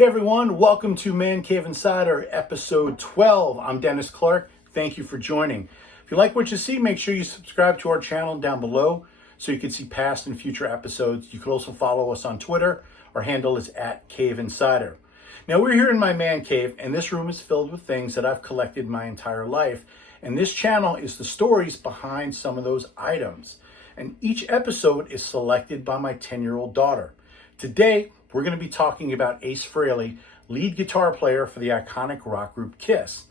Hey everyone, welcome to Man Cave Insider episode 12. I'm Dennis Clark. Thank you for joining. If you like what you see, make sure you subscribe to our channel down below so you can see past and future episodes. You can also follow us on Twitter. Our handle is @CaveInsider. Now we're here in my man cave, and this room is filled with things that I've collected my entire life. And this channel is the stories behind some of those items. And each episode is selected by my 10-year-old daughter. Today, we're going to be talking about Ace Frehley, lead guitar player for the iconic rock group Kiss.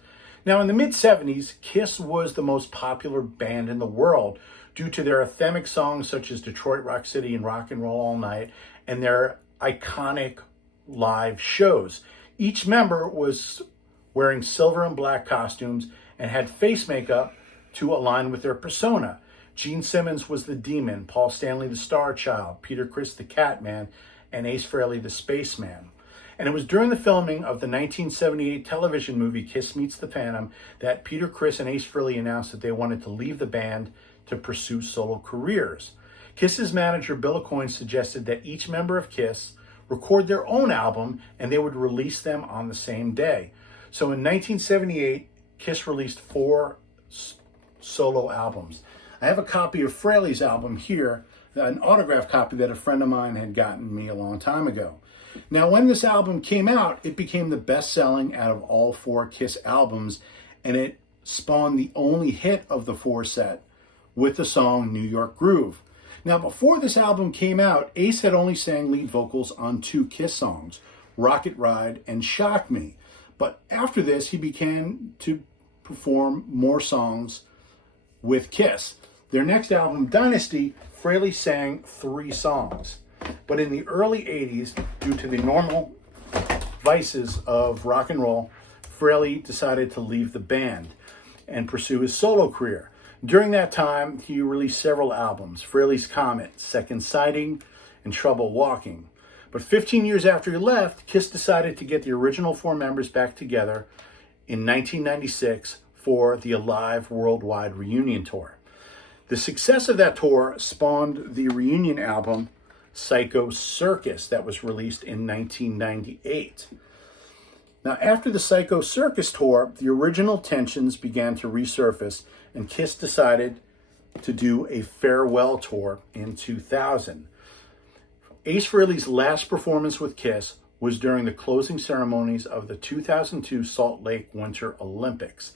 Now, in the mid-70s, Kiss was the most popular band in the world due to their anthemic songs such as Detroit Rock City and Rock and Roll All Night and their iconic live shows. Each member was wearing silver and black costumes and had face makeup to align with their persona. Gene Simmons was the Demon, Paul Stanley the Star Child, Peter Criss the Catman, and Ace Frehley the Spaceman. And it was during the filming of the 1978 television movie Kiss Meets the Phantom that Peter Criss and Ace Frehley announced that they wanted to leave the band to pursue solo careers. Kiss's manager Bill Aucoin suggested that each member of Kiss record their own album and they would release them on the same day. So in 1978, Kiss released 4 solo albums. I have a copy of Frehley's album here, an autographed copy that a friend of mine had gotten me a long time ago. Now, when this album came out, it became the best-selling out of all 4 Kiss albums, and it spawned the only hit of the 4 set with the song New York Groove. Now, before this album came out, Ace had only sang lead vocals on 2 Kiss songs, Rocket Ride and Shock Me. But after this, he began to perform more songs with Kiss. Their next album, Dynasty, Frehley sang 3 songs. But in the early 80s, due to the normal vices of rock and roll, Frehley decided to leave the band and pursue his solo career. During that time, he released several albums, Frehley's Comet, Second Sighting, and Trouble Walking. But 15 years after he left, Kiss decided to get the original 4 members back together in 1996 for the Alive Worldwide Reunion Tour. The success of that tour spawned the reunion album Psycho Circus that was released in 1998. Now, after the Psycho Circus tour, the original tensions began to resurface, and Kiss decided to do a farewell tour in 2000. Ace Frehley's last performance with Kiss was during the closing ceremonies of the 2002 Salt Lake Winter Olympics.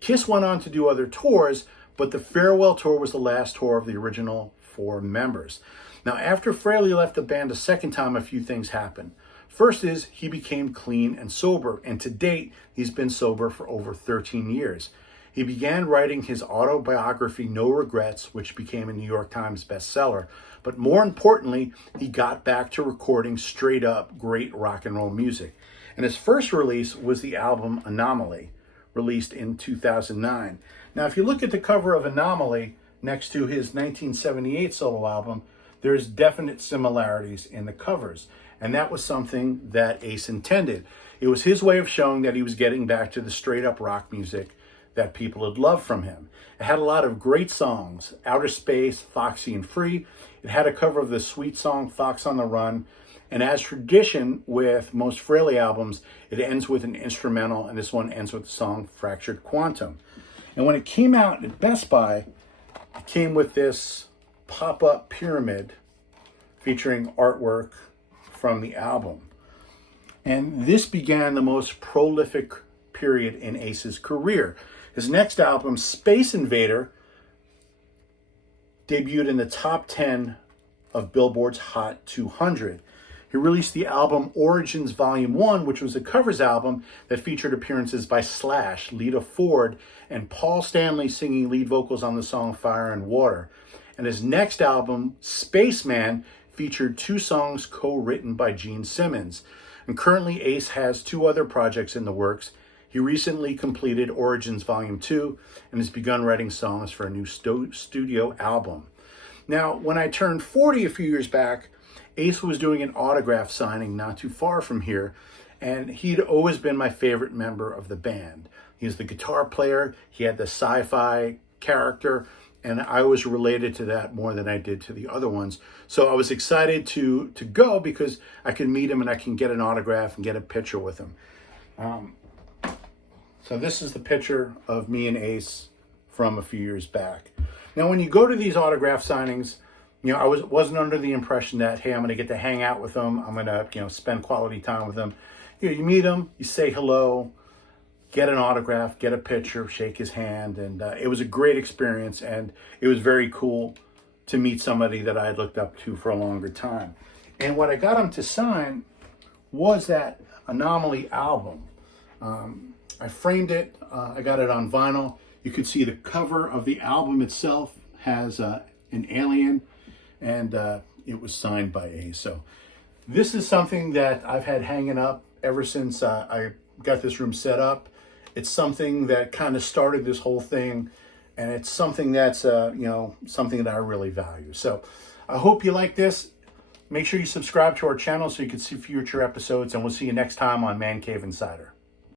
Kiss went on to do other tours, but the farewell tour was the last tour of the original 4 members. Now, after Frehley left the band a second time, a few things happened. First is he became clean and sober, and to date, he's been sober for over 13 years. He began writing his autobiography, No Regrets, which became a New York Times bestseller. But more importantly, he got back to recording straight up great rock and roll music. And his first release was the album Anomaly, released in 2009. Now, if you look at the cover of Anomaly next to his 1978 solo album, there's definite similarities in the covers. And that was something that Ace intended. It was his way of showing that he was getting back to the straight up rock music that people had loved from him. It had a lot of great songs, Outer Space, Foxy and Free. It had a cover of the sweet song Fox on the Run. And as tradition with most Frehley albums, it ends with an instrumental, and this one ends with the song Fractured Quantum. And when it came out at Best Buy, it came with this pop-up pyramid featuring artwork from the album. And this began the most prolific period in Ace's career. His next album, Space Invader, debuted in the top 10 of Billboard's Hot 200. He released the album Origins Volume 1, which was a covers album that featured appearances by Slash, Lita Ford, and Paul Stanley singing lead vocals on the song Fire and Water. And his next album, Spaceman, featured 2 songs co-written by Gene Simmons. And currently Ace has 2 other projects in the works. He recently completed Origins Volume 2 and has begun writing songs for a new studio album. Now, when I turned 40 a few years back, Ace was doing an autograph signing not too far from here, and he'd always been my favorite member of the band. He was the guitar player, he had the sci-fi character, and I was related to that more than I did to the other ones. So I was excited to go because I can meet him and I can get an autograph and get a picture with him. So this is the picture of me and Ace from a few years back. Now, when you go to these autograph signings, you know, I wasn't under the impression that, hey, I'm going to get to hang out with them. I'm going to, you know, spend quality time with them. You meet him, you say hello, get an autograph, get a picture, shake his hand. And it was a great experience. And it was very cool to meet somebody that I had looked up to for a longer time. And what I got him to sign was that Anomaly album. I framed it. I got it on vinyl. You could see the cover of the album itself has an alien, and it was signed by Ace. So this is something that I've had hanging up ever since I got this room set up. It's something that kind of started this whole thing, and it's something that's you know, something that I really value. So I hope you like this. Make sure you subscribe to our channel so you can see future episodes, and we'll see you next time on Man Cave Insider.